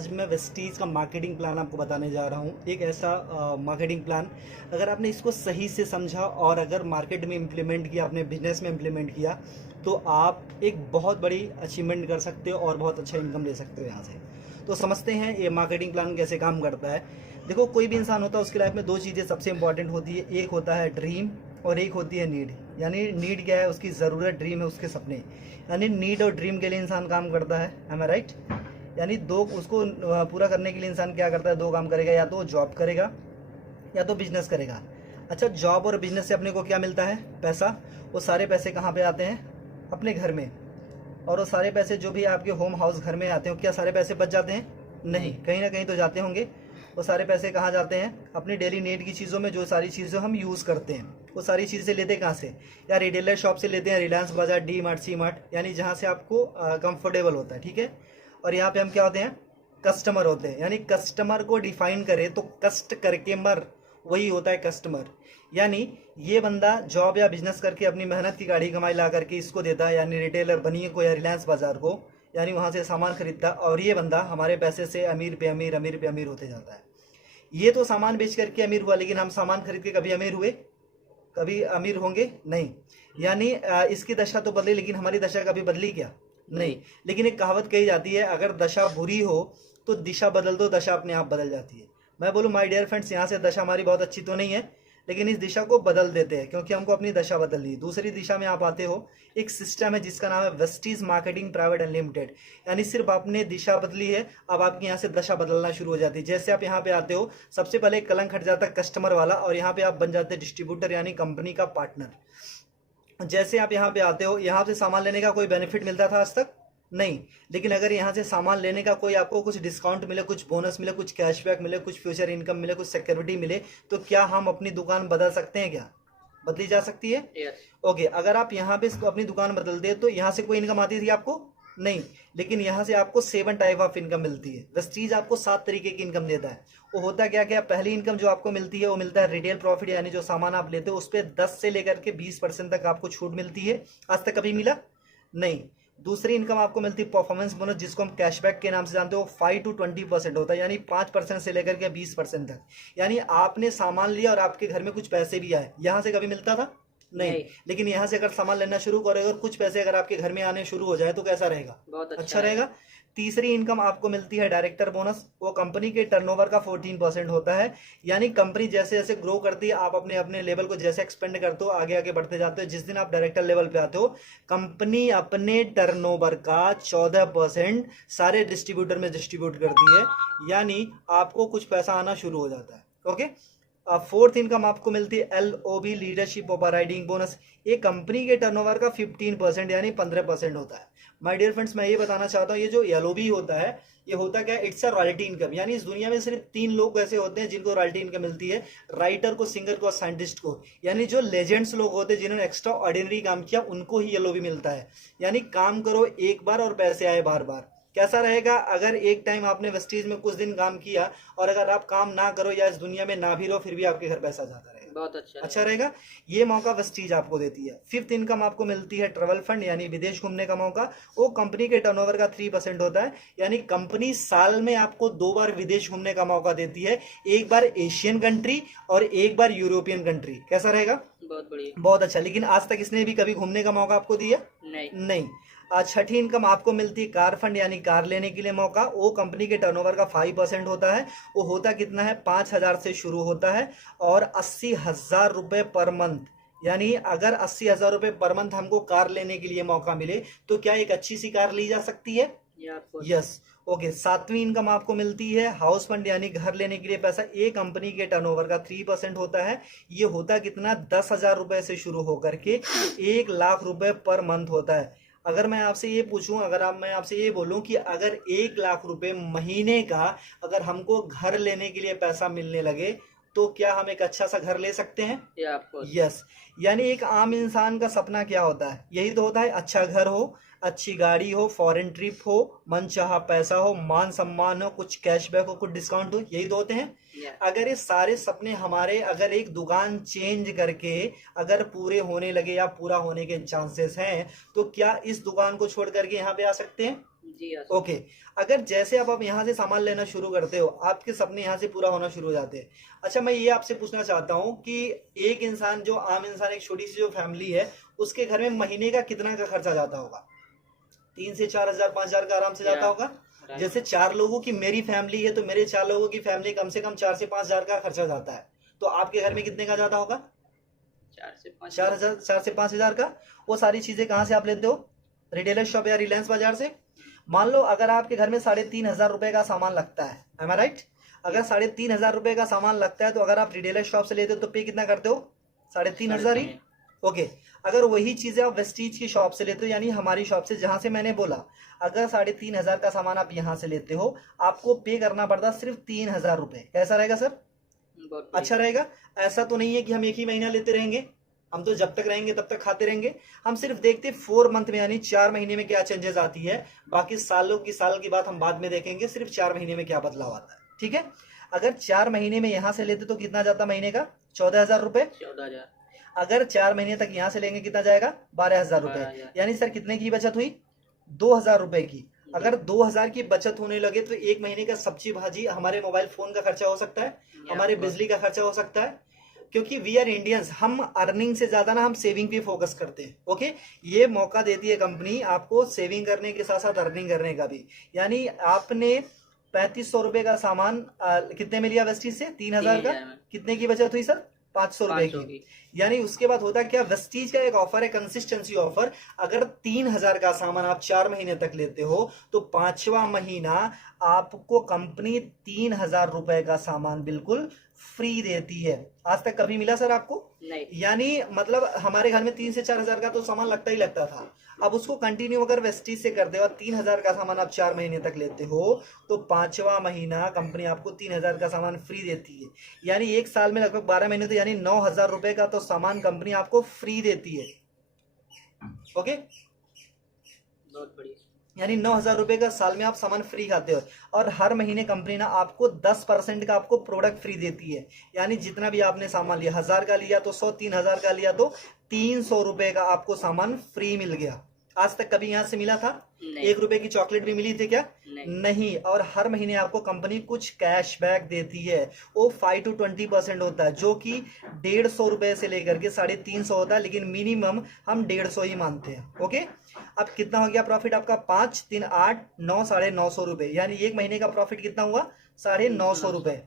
आज मैं वेस्टीज का मार्केटिंग प्लान आपको बताने जा रहा हूँ। एक ऐसा मार्केटिंग प्लान, अगर आपने इसको सही से समझा और अगर मार्केट में इम्प्लीमेंट किया, अपने बिजनेस में इम्प्लीमेंट किया, तो आप एक बहुत बड़ी अचीवमेंट कर सकते हो और बहुत अच्छा इनकम ले सकते हो यहाँ से। तो समझते हैं ये मार्केटिंग प्लान कैसे काम करता है। देखो, कोई भी इंसान होता है, उसकी लाइफ में दो चीज़ें सबसे इंपॉर्टेंट होती है। एक होता है ड्रीम और एक होती है नीड। यानी नीड क्या है? उसकी ज़रूरत। ड्रीम है उसके सपने। यानी नीड और ड्रीम के लिए इंसान काम करता है। एम आई राइट? यानी दो उसको पूरा करने के लिए इंसान क्या करता है? दो काम करेगा, या तो जॉब करेगा या तो बिजनेस करेगा। अच्छा, जॉब और बिजनेस से अपने को क्या मिलता है? पैसा। वो सारे पैसे कहाँ पे आते हैं? अपने घर में। और वो सारे पैसे जो भी आपके होम हाउस घर में आते हैं, क्या सारे पैसे बच जाते हैं? नहीं, कहीं ना कहीं तो जाते होंगे। वो सारे पैसे कहाँ जाते हैं? अपनी डेली नीड की चीज़ों में। जो सारी चीज़ें हम यूज़ करते हैं, वो सारी चीज़ें लेते हैं कहाँ से? या रिटेलर शॉप से लेते हैं, रिलायंस बाजार, डी मार्ट, सी मार्ट, यानी जहाँ से आपको कंफर्टेबल होता है। ठीक है। और यहाँ पे हम क्या होते हैं? कस्टमर होते हैं। यानी कस्टमर को डिफाइन करें तो कष्ट करके मर, वही होता है कस्टमर। यानी ये बंदा जॉब या बिजनेस करके अपनी मेहनत की गाड़ी कमाई ला करके इसको देता है, यानी रिटेलर बनिए को या रिलायंस बाजार को, यानी वहाँ से सामान खरीदता है। और ये बंदा हमारे पैसे से अमीर पे अमीर, अमीर पे अमीर होते जाता है। ये तो सामान बेच करके अमीर हुआ, लेकिन हम सामान खरीद के कभी अमीर हुए? कभी अमीर होंगे? नहीं। यानी इसकी दशा तो बदली, लेकिन हमारी दशा कभी बदली क्या? नहीं। लेकिन एक कहावत कही जाती है, अगर दशा बुरी हो तो दिशा बदल दो, दशा अपने आप बदल जाती है। मैं बोलूँ माय डियर फ्रेंड्स, यहाँ से दशा हमारी बहुत अच्छी तो नहीं है, लेकिन इस दिशा को बदल देते हैं, क्योंकि हमको अपनी दशा बदलनी है। दूसरी दिशा में आप आते हो, एक सिस्टम है जिसका नाम है वेस्टीज मार्केटिंग प्राइवेट अनलिमिटेड। यानी सिर्फ आपने दिशा बदली है, अब आपकी यहाँ से दशा बदलना शुरू हो जाती है। जैसे आप यहाँ पे आते हो, सबसे पहले एक कलंक हट जाता है कस्टमर वाला, और यहाँ पे आप बन जाते हैं डिस्ट्रीब्यूटर, यानी कंपनी का पार्टनर। जैसे आप यहाँ पे आते हो, यहाँ से सामान लेने का कोई बेनिफिट मिलता था आज तक? नहीं। लेकिन अगर यहाँ से सामान लेने का कोई आपको कुछ डिस्काउंट मिले, कुछ बोनस मिले, कुछ कैशबैक मिले, कुछ फ्यूचर इनकम मिले, कुछ सिक्योरिटी मिले, तो क्या हम अपनी दुकान बदल सकते हैं? क्या बदली जा सकती है? ओके। अगर आप यहाँ पे अपनी दुकान बदल दे तो यहाँ से कोई इनकम आती थी आपको? नहीं। लेकिन यहाँ से आपको 7 टाइप ऑफ इनकम मिलती है। वेस्टीज आपको 7 तरीके की इनकम देता है। वो होता क्या क्या? पहली इनकम जो आपको मिलती है वो मिलता है रिटेल प्रॉफिट, यानी जो सामान आप लेते हो उस पर 10 से लेकर के 20% तक आपको छूट मिलती है। आज तक कभी मिला? नहीं। दूसरी इनकम आपको मिलती है परफॉर्मेंस बोनस, जिसको हम कैशबैक के नाम से जानते हो। 5 to 20% होता है, यानी 5% से लेकर के 20% तक। यानी आपने सामान लिया और आपके घर में कुछ पैसे भी आए, यहाँ से कभी मिलता था? नहीं। लेकिन यहाँ से अगर सामान लेना शुरू करोगे और कुछ पैसे अगर आपके घर में आने शुरू हो जाए तो कैसा रहेगा? बहुत अच्छा रहेगा। तीसरी इनकम आपको मिलती है डायरेक्टर बोनस। वो कंपनी के टर्नओवर का 14% होता है। यानी कंपनी जैसे जैसे ग्रो करती है, आप अपने अपने लेवल को जैसे एक्सपेंड करते हो, आगे आगे बढ़ते जाते हो, जिस दिन आप डायरेक्टर लेवल पे आते हो, कंपनी अपने टर्नओवर का 14% सारे डिस्ट्रीब्यूटर में डिस्ट्रीब्यूट करती है। यानी आपको कुछ पैसा आना शुरू हो जाता है। ओके। फोर्थ इनकम आपको मिलती है LOB, लीडरशिप ओवरराइडिंग बोनस। ये कंपनी के टर्नओवर का 15% यानी 15% होता है। माय डियर फ्रेंड्स, मैं ये बताना चाहता हूँ, ये जो LOB होता है, ये होता क्या है? It's a royalty income. यानी इस दुनिया में सिर्फ 3 लोग ऐसे होते हैं जिनको रॉयल्टी इनकम मिलती है, राइटर को, सिंगर को और साइंटिस्ट को। यानी जो लेजेंड्स लोग होते हैं जिन्होंने एक्स्ट्रा ऑर्डिनरी काम किया, उनको ही LOB मिलता है। यानी काम करो एक बार और पैसे आए बार बार। कैसा रहेगा अगर एक टाइम आपने वेस्टीज में कुछ दिन काम किया और अगर आप काम ना करो या इस दुनिया में ना भी रहो, फिर भी आपके घर पैसा जाता रहेगा? बहुत अच्छा रहेगा। ये मौका वेस्टीज आपको देती है। फिफ्थ इनकम आपको मिलती है ट्रेवल फंड, यानी विदेश घूमने का मौका। वो कंपनी के टर्नओवर का 3% होता है। यानी कंपनी साल में आपको 2 बार विदेश घूमने का मौका देती है, एक बार एशियन कंट्री और एक बार यूरोपियन कंट्री। कैसा रहेगा? बहुत बढ़िया। बहुत अच्छा। लेकिन आज तक इसने भी कभी घूमने का मौका आपको दिया? नहीं। छठी इनकम आपको मिलती है कार फंड, यानी कार लेने के लिए मौका। वो कंपनी के टर्नओवर का 5% होता है। वो होता कितना है? 5,000 से शुरू होता है और 80,000 रुपये पर मंथ। यानी अगर 80,000 रुपये पर मंथ हमको कार लेने के लिए मौका मिले तो क्या एक अच्छी सी कार ली जा सकती है? यस। ओके। सातवीं इनकम आपको मिलती है हाउस फंड, यानी घर लेने के लिए पैसा। एक कंपनी के टर्नओवर का 3% होता है। ये होता कितना? 10,000 रुपए से शुरू होकर के 1,00,000 रुपए पर मंथ होता है। अगर मैं आपसे ये पूछूं, मैं आपसे ये बोलूं कि अगर 1,00,000 रुपए महीने का अगर हमको घर लेने के लिए पैसा मिलने लगे, तो क्या हम एक अच्छा सा घर ले सकते हैं? यस। यानी एक आम इंसान का सपना क्या होता है? यही तो होता है, अच्छा घर हो, अच्छी गाड़ी हो, फॉरेन ट्रिप हो, मनचाहा पैसा हो, मान सम्मान हो, कुछ कैशबैक हो, कुछ डिस्काउंट हो, यही तो होते हैं। अगर ये सारे सपने हमारे अगर एक दुकान चेंज करके अगर पूरे होने लगे या पूरा होने के चांसेस हैं, तो क्या इस दुकान को छोड़ करके यहाँ पे आ सकते हैं? जी हाँ। ओके। अगर जैसे आप यहाँ से सामान लेना शुरू करते हो, आपके सपने यहाँ से पूरा होना शुरू हो जाते हैं। अच्छा, मैं ये आपसे पूछना चाहता हूँ कि एक इंसान, जो आम इंसान, एक छोटी सी जो फैमिली है, उसके घर में महीने का कितना का खर्चा जाता होगा? 3 से 4 हजार, 5 हजार का आराम से जाता या होगा। राइट। जैसे 4 लोगों की मेरी फैमिली है, तो मेरे 4 लोगों की फैमिली कम से कम 4 से 5 हजार का खर्चा जाता है। तो आपके घर में कितने का जाता होगा? 4 से 5 हजार। 4 हजार, 4 से 5 हजार का। वो सारी चीजें कहाँ से आप लेते हो? रिटेलर शॉप या रिलायंस बाजार से। मान लो अगर आपके घर में 3,500 रुपए का सामान लगता है, एम आई राइट? अगर 3,500 रुपए का सामान लगता है, तो अगर आप रिटेलर शॉप से लेते हो तो पे कितना करते हो? 3,500 ही। 3.5। ओके। अगर वही चीजें आप वेस्टीज की शॉप से लेते हो, यानी हमारी शॉप से, जहां से मैंने बोला, अगर 3,500 का सामान आप यहाँ से लेते हो, आपको पे करना पड़ता सिर्फ 3,000 रुपए। कैसा रहेगा सर? बहुत अच्छा बढ़िया। रहेगा। ऐसा तो नहीं है कि हम एक ही महीना लेते रहेंगे, हम तो जब तक रहेंगे तब तक खाते रहेंगे। हम सिर्फ देखते 4 मंथ में, यानी 4 महीने में क्या चेंजेस आती है। बाकी साल की बात हम बाद में देखेंगे, सिर्फ 4 महीने में क्या बदलाव आता है। ठीक है। अगर 4 महीने में यहां से लेते तो कितना जाता महीने का? 14,000 रुपए। 14 हजार। अगर 4 महीने तक यहां से लेंगे, कितना जाएगा? 12,000 रुपए। 12 हजार। यानी सर कितने की बचत हुई? 2,000 रुपए की। जी। अगर 2,000 की बचत होने लगे, तो एक महीने का सब्जी भाजी, हमारे मोबाइल फोन का खर्चा हो सकता है, या हमारे बहुत। बिजली का खर्चा हो सकता है। क्योंकि वी आर इंडियंस, हम अर्निंग से ज्यादा ना हम सेविंग पे फोकस करते हैं। ओके। ये मौका देती है कंपनी आपको सेविंग करने के साथ साथ अर्निंग करने का भी। यानी आपने 3,500 रुपए का सामान कितने में लिया वेस्टीज से? 3,000 का। 3 हजार में। कितने की बचत हुई सर? 500 रुपए 500 की। की। यानी उसके बाद होता क्या, वेस्टीज का एक ऑफर है, कंसिस्टेंसी ऑफर। अगर 3,000 का सामान आप 4 महीने तक लेते हो, तो 5वां महीना आपको कंपनी 3,000 रुपए का सामान बिल्कुल फ्री देती है। आज तक कभी मिला सर आपको? नहीं। यानी मतलब हमारे घर में 3 से 4 हजार का तो सामान लगता ही लगता था। अब उसको कंटिन्यू अगर वेस्टीज से करते हो, 3,000 का सामान आप 4 महीने तक लेते हो, तो 5वां महीना कंपनी आपको 3,000 का सामान फ्री देती है। यानी एक साल में लगभग 12 महीने, तो यानी 9,000 रुपए का तो सामान कंपनी आपको फ्री देती है। ओके। बहुत बढ़िया। यानी 9,000 रुपए का साल में आप सामान फ्री खाते हो। और हर महीने कंपनी ना आपको 10% का आपको प्रोडक्ट फ्री देती है। यानी जितना भी आपने सामान लिया, 1,000 का लिया तो 100, 3,000 का लिया तो 300 रुपए का आपको सामान फ्री मिल गया। आज तक कभी यहां से मिला था? नहीं। 1 रुपए की चॉकलेट भी मिली थी क्या? नहीं। नहीं। और हर महीने आपको कंपनी कुछ कैशबैक देती है। वो 5 to 20% होता है, जो कि 150 रुपए से लेकर के 350 होता है, लेकिन मिनिमम हम 150 ही मानते हैं। ओके। अब कितना हो गया प्रॉफिट आपका? 5, 3, 8, 9, 950 रुपए। यानी एक महीने का प्रॉफिट कितना हुआ? 950 रुपए।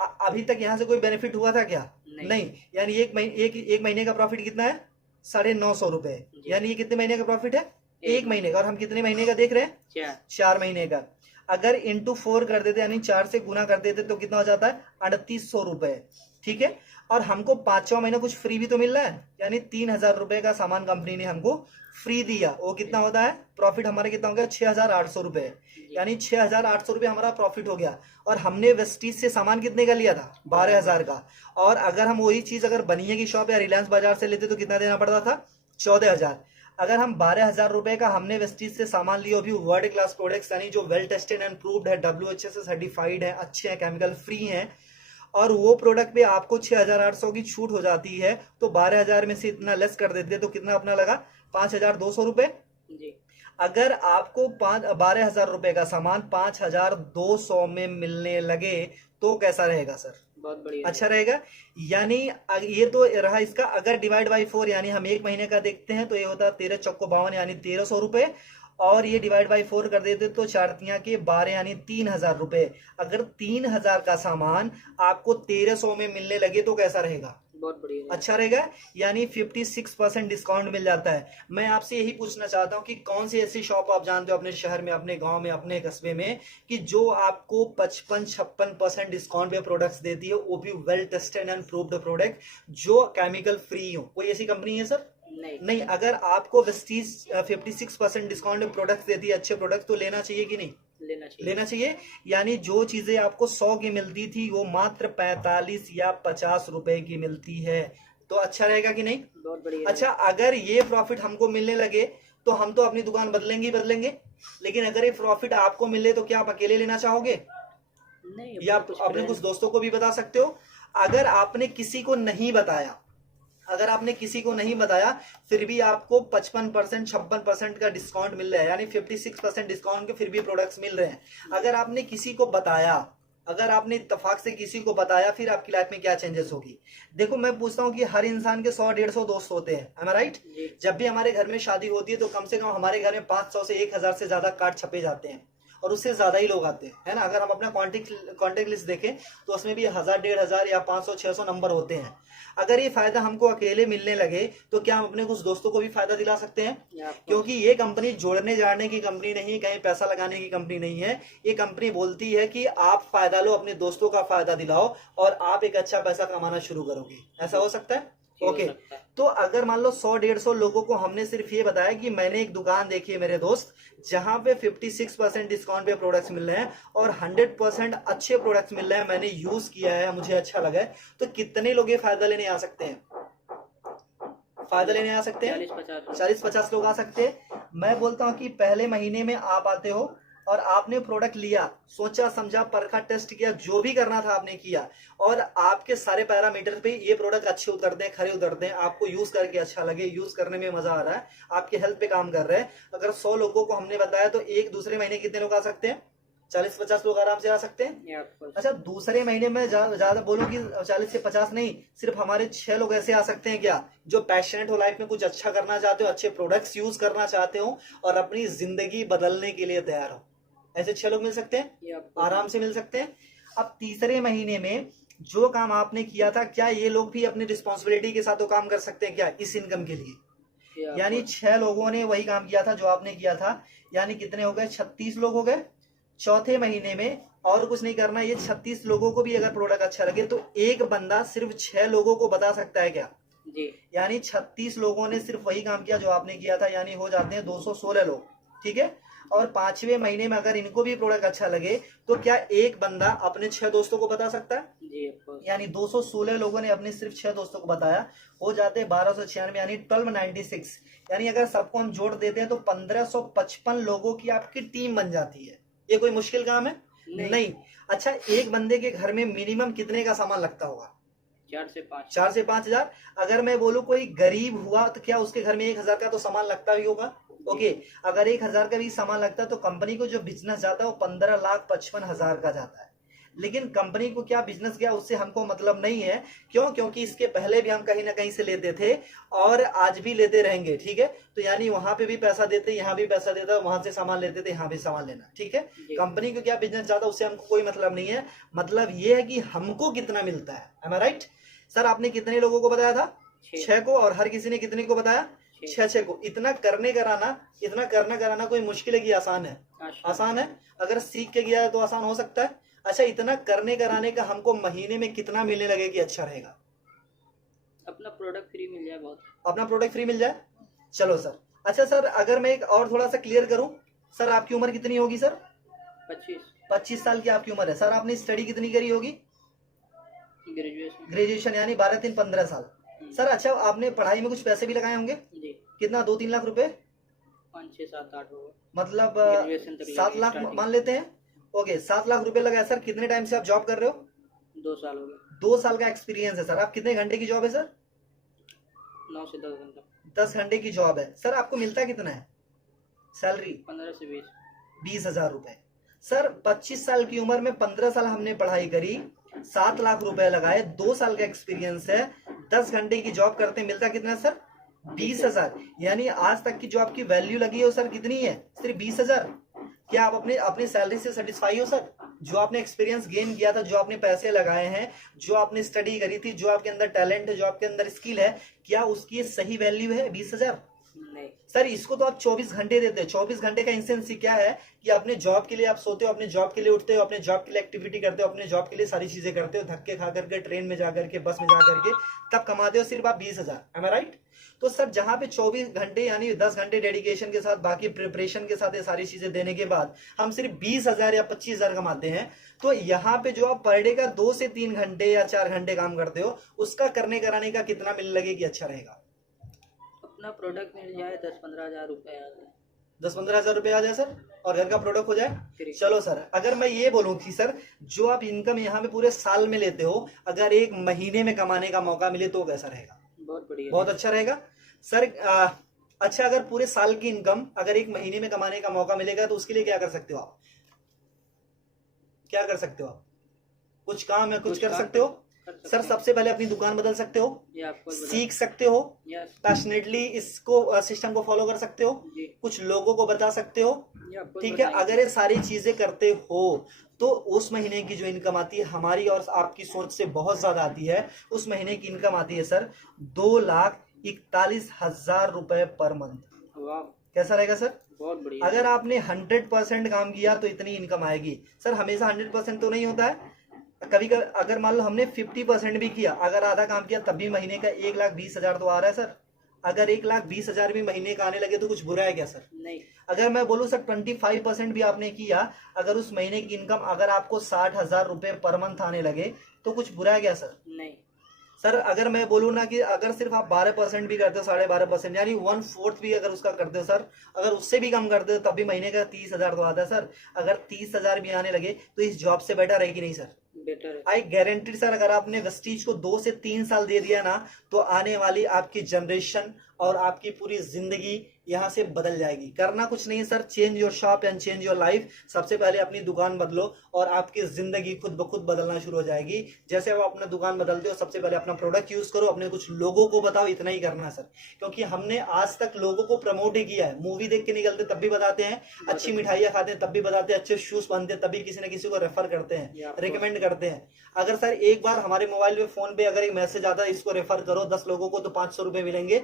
अभी तक यहाँ से कोई बेनिफिट हुआ था क्या? नहीं। नहीं। यानी एक महीने का प्रॉफिट कितना है? 950 रुपए। जी। यानी ये कितने महीने का प्रॉफिट है? एक एक महीने का। और हम कितने महीने का देख रहे हैं? 4। 4 महीने का। अगर इंटू 4 कर देते, यानी 4 से गुना कर देते, तो कितना हो जाता है? 3,800 रुपए। ठीक है। और हमको 5वां महीना कुछ फ्री भी तो मिल रहा है, यानी 3,000 रुपए का सामान कंपनी ने हमको फ्री दिया। वो कितना होता है? प्रॉफिट हमारा कितना हो गया? 6,800 रुपए। जी। यानी 6,800 रुपए हमारा प्रॉफिट हो गया। और हमने वेस्टीज से सामान कितने का लिया था? 12,000 का। और अगर हम वही चीज अगर बनिए की शॉप या रिलायंस बाजार से लेते तो कितना देना पड़ता था? 14,000। अगर हम 12,000 रुपए का हमने वेस्टीज से सामान लिया, भी वर्ल्ड क्लास प्रोडक्ट्स, यानी जो वेल टेस्टेड एंड प्रूव्ड है, WHA से सर्टिफाइड है, अच्छे हैं, केमिकल फ्री हैं, और वो प्रोडक्ट पे आपको 6,800 की छूट हो जाती है, तो 12,000 में से इतना लेस कर देते तो कितना अपना लगा? 5,200 रुपए। जी। अगर आपको 12,000 रुपए का सामान 5,200 में मिलने लगे, तो कैसा रहेगा सर? बहुत बढ़िया। अच्छा रहेगा। यानी ये तो रहा इसका। अगर डिवाइड बाई 4, यानी हम एक महीने का देखते हैं, तो ये होता है 13 चौको 52, यानी 1,300 रुपए। और ये डिवाइड बाई 4 कर देते तो 4 के 12, यानी 3,000 रुपए। अगर 3,000 का सामान आपको 1,300 में मिलने लगे, तो कैसा रहेगा? बहुत बढ़िया। अच्छा रहेगा। यानी 56% डिस्काउंट मिल जाता है। मैं आपसे यही पूछना चाहता हूं कि कौन सी ऐसी शॉप आप जानते हो अपने शहर में, अपने गांव में, अपने कस्बे में, कि जो आपको 55-56% डिस्काउंट पे प्रोडक्ट्स देती है, वो भी well tested and proved product, जो केमिकल फ्री हो? कोई ऐसी कंपनी है सर? नहीं। नहीं। अगर आपको वेस्टीज 56% डिस्काउंट पे प्रोडक्ट्स देती है, अच्छे प्रोडक्ट, तो लेना चाहिए कि नहीं? लेना चाहिए। लेना चाहिए। यानी जो चीजें आपको 100 की मिलती थी, वो मात्र 45 या 50 रुपए की मिलती है। तो अच्छा रहेगा कि नहीं? बहुत बढ़िया। अच्छा, अगर ये प्रॉफिट हमको मिलने लगे, तो हम तो अपनी दुकान बदलेंगे ही बदलेंगे। लेकिन अगर ये प्रॉफिट आपको मिले, तो क्या आप अकेले लेना चाहोगे, नहीं। या आप अपने कुछ दोस्तों को भी बता सकते हो? अगर आपने किसी को नहीं बताया, अगर आपने किसी को नहीं बताया फिर भी आपको 55% 56% का डिस्काउंट मिल रहा है, यानी 56% डिस्काउंट के फिर भी प्रोडक्ट्स मिल रहे हैं। अगर आपने किसी को बताया, अगर आपने इत्तेफाक से किसी को बताया, फिर आपकी लाइफ में क्या चेंजेस होगी। देखो मैं पूछता हूँ कि हर इंसान के 100-150 दोस्त होते हैं, am I right? जब भी हमारे घर में शादी होती है तो कम से कम हमारे घर में 500 से 1000 से ज्यादा कार्ड छपे जाते हैं और उससे ज्यादा ही लोग आते हैं, है ना। अगर हम अपना कॉन्टेक्ट लिस्ट देखें तो उसमें भी 1000-1500 या 500-600 नंबर होते हैं। अगर ये फायदा हमको अकेले मिलने लगे तो क्या हम अपने कुछ दोस्तों को भी फायदा दिला सकते हैं? क्योंकि ये कंपनी जोड़ने जाने की कंपनी नहीं, कहीं पैसा लगाने की कंपनी नहीं है। ये कंपनी बोलती है कि आप फायदा लो, अपने दोस्तों का फायदा दिलाओ और आप एक अच्छा पैसा कमाना शुरू करोगे। ऐसा हो सकता है? ओके तो अगर मान लो 100-150 लोगों को हमने सिर्फ ये बताया कि मैंने एक दुकान देखी है मेरे दोस्त जहां पे 56% डिस्काउंट पे प्रोडक्ट्स मिल रहे हैं और 100% अच्छे प्रोडक्ट्स मिल रहे हैं, मैंने यूज किया है, मुझे अच्छा लगा है, तो कितने लोग ये फायदा लेने आ सकते हैं? फायदा लेने आ सकते हैं 40-50 लोग आ सकते हैं। मैं बोलता हूं कि पहले महीने में आप आते हो और आपने प्रोडक्ट लिया, सोचा समझा, परखा, टेस्ट किया, जो भी करना था आपने किया और आपके सारे पैरामीटर पे ये प्रोडक्ट अच्छे उतरते हैं, खरे उतरते हैं, आपको यूज करके अच्छा लगे, यूज करने में मजा आ रहा है, आपके हेल्थ पे काम कर रहे हैं। अगर 100 लोगों को हमने बताया तो एक दूसरे महीने कितने लोग आ सकते हैं? 40-50 लोग आराम से आ सकते हैं। अच्छा दूसरे महीने में ज्यादा बोलूं कि 40 से 50 नहीं, सिर्फ हमारे 6 लोग ऐसे आ सकते हैं क्या जो पैशनेट हो, लाइफ में कुछ अच्छा करना चाहते हो, अच्छे प्रोडक्ट्स यूज करना चाहते हो और अपनी जिंदगी बदलने के लिए तैयार हो। ऐसे 6 लोग मिल सकते हैं, आराम से मिल सकते हैं। अब तीसरे महीने में जो काम आपने किया था, क्या ये लोग भी अपनी रिस्पॉन्सिबिलिटी के साथ वो काम कर सकते हैं क्या इस इनकम के लिए? यानी 6 लोगों ने वही काम किया था जो आपने किया था, यानी कितने हो गए? 36 लोग हो गए। चौथे महीने में और कुछ नहीं करना, ये 36 लोगों को भी अगर प्रोडक्ट अच्छा लगे तो एक बंदा सिर्फ 6 लोगों को बता सकता है क्या जी? यानी 36 लोगों ने सिर्फ वही काम किया जो आपने किया था, यानी हो जाते हैं 216 लोग, ठीक है। और 5वें महीने में अगर इनको भी प्रोडक्ट अच्छा लगे तो क्या एक बंदा अपने 6 दोस्तों को बता सकता है जी? यानी 216 लोगों ने अपने सिर्फ 6 दोस्तों को बताया, हो जाते 1296 यानी 1296। यानी अगर सबको हम जोड़ देते हैं तो 1555 लोगों की आपकी टीम बन जाती है। ये कोई मुश्किल काम है? नहीं। अच्छा एक बंदे के घर में मिनिमम कितने का सामान लगता होगा? 4 से 5 हजार। अगर मैं बोलूं कोई गरीब हुआ तो क्या उसके घर में 1000 का तो सामान लगता भी होगा? ओके अगर 1000 का भी सामान लगता है तो कंपनी को जो बिजनेस जाता है वो 15,55,000 का जाता है। लेकिन कंपनी को क्या बिजनेस गया उससे हमको मतलब नहीं है। क्यों? क्योंकि इसके पहले भी हम कहीं ना कहीं से लेते थे और आज भी लेते रहेंगे, ठीक है। तो यानी वहां पे भी पैसा देते, यहाँ भी पैसा देता, वहां से सामान लेते थे, यहाँ भी सामान लेना, ठीक है। कंपनी को क्या बिजनेस जाता उससे हमको कोई मतलब नहीं है। मतलब ये है कि हमको कितना मिलता है। एम आई राइट? सर आपने कितने लोगों को बताया था? 6 को। और हर किसी ने कितने को बताया? 6 को। इतना करने कराना कोई मुश्किल है कि आसान है? आसान है। अगर सीख के गया है तो आसान हो सकता है। अच्छा इतना करने कराने का हमको महीने में कितना मिलने लगे कि अच्छा रहेगा? अपना प्रोडक्ट फ्री मिल जाए, बहुत अपना प्रोडक्ट फ्री मिल जाए। चलो सर। अच्छा सर अगर मैं एक और थोड़ा सा क्लियर करूं, सर आपकी उम्र कितनी होगी सर? 25 साल की आपकी उम्र है। सर आपने स्टडी कितनी करी होगी? ग्रेजुएशन यानी 12-3-15 साल। सर अच्छा आपने पढ़ाई में कुछ पैसे भी लगाए होंगे जी? कितना? 2-3 लाख रुपए? 5-6-7-8 होगा, मतलब 7 लाख मान लेते हैं। ओके 7 लाख रुपए लगाए। सर कितने टाइम से आप जॉब कर रहे हो? 2 साल हो गए। 2 साल का एक्सपीरियंस है सर। आप कितने घंटे की जॉब है सर? 9 से 10 घंटा। 10 घंटे की जॉब है। सर आपको मिलता कितना है सैलरी? 15 से 20 हजार रुपए। सर 25 साल की उम्र में 15 साल हमने पढ़ाई करी, 7 लाख रुपए लगाए, 2 साल का एक्सपीरियंस है, 10 घंटे की जॉब करते मिलता कितना सर? 20 हजार। यानी आज तक की जो आपकी वैल्यू लगी है सर कितनी है? सिर्फ 20 हजार। क्या आप अपनी सैलरी से सेटिस्फाई हो सर? जो आपने एक्सपीरियंस गेन किया था, जो आपने पैसे लगाए हैं, जो आपने स्टडी करी थी, जो आपके अंदर टैलेंट है, जो आपके अंदर स्किल है, क्या उसकी सही वैल्यू है 20 हजार? नहीं सर। इसको तो आप 24 घंटे देते हैं। 24 घंटे का इंसेंस क्या है कि अपने जॉब के लिए आप सोते हो, अपने जॉब के लिए उठते हो, अपने जॉब के लिए एक्टिविटी करते हो, अपने जॉब के लिए सारी चीजें करते हो, धक्के खा करके, ट्रेन में जाकर के, बस में जाकर के, तब कमाते हो सिर्फ आप 20 हजार। एम आई राइट? तो सर जहां पे 24 घंटे यानी 10 घंटे डेडिकेशन के साथ, बाकी प्रिपरेशन के साथ ये सारी चीजें देने के बाद हम सिर्फ 20 हजार या 25 हजार कमाते हैं, तो यहाँ पे जो आप पर डे का 2 से 3 घंटे या 4 घंटे काम करते हो, उसका करने कराने का कितना मिलने लगे कि अच्छा रहेगा? अपना प्रोडक्ट मिल जाए 10-15 हजार रुपए आ जाए। 10-15 हजार रुपए आ जाए सर, और घर का प्रोडक्ट हो जाए। चलो सर अगर मैं ये बोलूं कि सर जो आप इनकम यहाँ पे पूरे साल में लेते हो, अगर एक महीने में कमाने का मौका मिले तो कैसा रहेगा? बहुत बढ़िया। बहुत अच्छा रहेगा सर। अच्छा, अगर पूरे साल की इनकम अगर एक महीने में कमाने का मौका मिलेगा तो उसके लिए क्या कर सकते हो आप? क्या कर सकते हो आप? कुछ काम है, कुछ कर काम सकते हो कर सकते सर। हैं। सबसे पहले अपनी दुकान बदल सकते हो, ये आपको सीख सकते हो, यस पैशनेटली इसको सिस्टम को फॉलो कर सकते हो, जी, कुछ लोगों को बता सकते हो। ये आपको ठीक है, बताएंगे। अगर ये सारी चीजें करते हो तो उस महीने की जो इनकम आती है हमारी और आपकी सोच से बहुत ज्यादा आती है। उस महीने की इनकम आती है सर 2,41,000 रुपए पर मंथ। वाह, कैसा रहेगा सर? बहुत बढ़िया। अगर आपने 100% काम किया तो इतनी इनकम आएगी सर। हमेशा 100% तो नहीं होता है, कभी कभी अगर मान लो हमने 50% भी किया, अगर आधा काम किया तब भी महीने का 1,20,000 तो आ रहा है सर। अगर 1,20,000 भी महीने का आने लगे तो कुछ बुरा है क्या सर? नहीं, अगर मैं बोलूं सर 25% भी आपने किया, अगर उस महीने की इनकम अगर आपको 60,000 रुपए पर मंथ आने लगे तो कुछ बुरा है क्या सर? नहीं, सर अगर मैं बोलूँ ना कि अगर सिर्फ आप 12% भी करते हो, 12.5% यानी 1/4 भी अगर उसका करते हो सर, अगर उससे भी कम करते हो तब भी महीने का 30,000 तो आता है सर। अगर 30,000 भी आने लगे तो इस जॉब से बेटर है कि नहीं सर? बेटर है। आई गारंटी सर, अगर आपने वेस्टीज को 2 से 3 साल दे दिया ना तो आने वाली आपकी जनरेशन और आपकी पूरी जिंदगी यहाँ से बदल जाएगी। करना कुछ नहीं है sir, change your shop and change your life. सबसे पहले अपनी दुकान बदलो और आपकी जिंदगी खुद ब खुद बदलना शुरू हो जाएगी। जैसे आप अपना दुकान बदलते हो, सबसे पहले अपना प्रोडक्ट यूज करो, अपने कुछ लोगों को बताओ, इतना ही करना है सर। क्योंकि हमने आज तक लोगों को प्रमोट ही किया है। मूवी देख के निकलते तब भी बताते हैं, अच्छी मिठाइयाँ खाते हैं तब भी बताते हैं, अच्छे शूज पहनते हैं तभी किसी न किसी को रेफर करते हैं, रिकमेंड करते हैं। अगर सर एक बार हमारे मोबाइल पे फोन पे अगर एक मैसेज आता है इसको रेफर करो 10 लोगों को तो 500 रुपए मिलेंगे,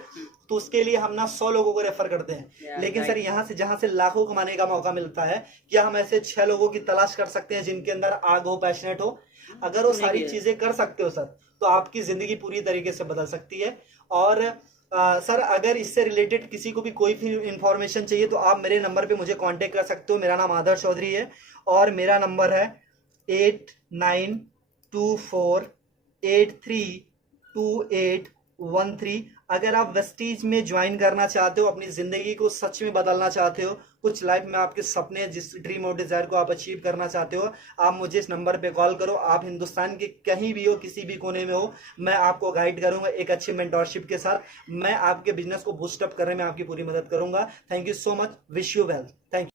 तो उसके लिए हम ना 100 लोगों को रेफर करते हैं। लेकिन सर यहाँ से जहां से लाखों कमाने का मौका मिलता है, क्या हम ऐसे 6 लोगों की तलाश कर सकते हैं जिनके अंदर आग हो, पैशनेट हो? अगर वो सारी चीजें कर सकते हो सर तो आपकी जिंदगी पूरी तरीके से बदल सकती है। और सर अगर इससे रिलेटेड किसी को भी कोई भी इंफॉर्मेशन चाहिए तो आप मेरे नंबर पे मुझे कांटेक्ट कर सकते हो। मेरा नाम आदर्श चौधरी है और मेरा नंबर है 8924832813। अगर आप वेस्टीज में ज्वाइन करना चाहते हो, अपनी जिंदगी को सच में बदलना चाहते हो, कुछ लाइफ में आपके सपने, जिस ड्रीम और डिजायर को आप अचीव करना चाहते हो, आप मुझे इस नंबर पे कॉल करो। आप हिंदुस्तान के कहीं भी हो, किसी भी कोने में हो, मैं आपको गाइड करूंगा एक अच्छी मेंटोरशिप के साथ। मैं आपके बिजनेस को बूस्टअप करने में आपकी पूरी मदद करूंगा। Thank you so much, wish you well, thank you.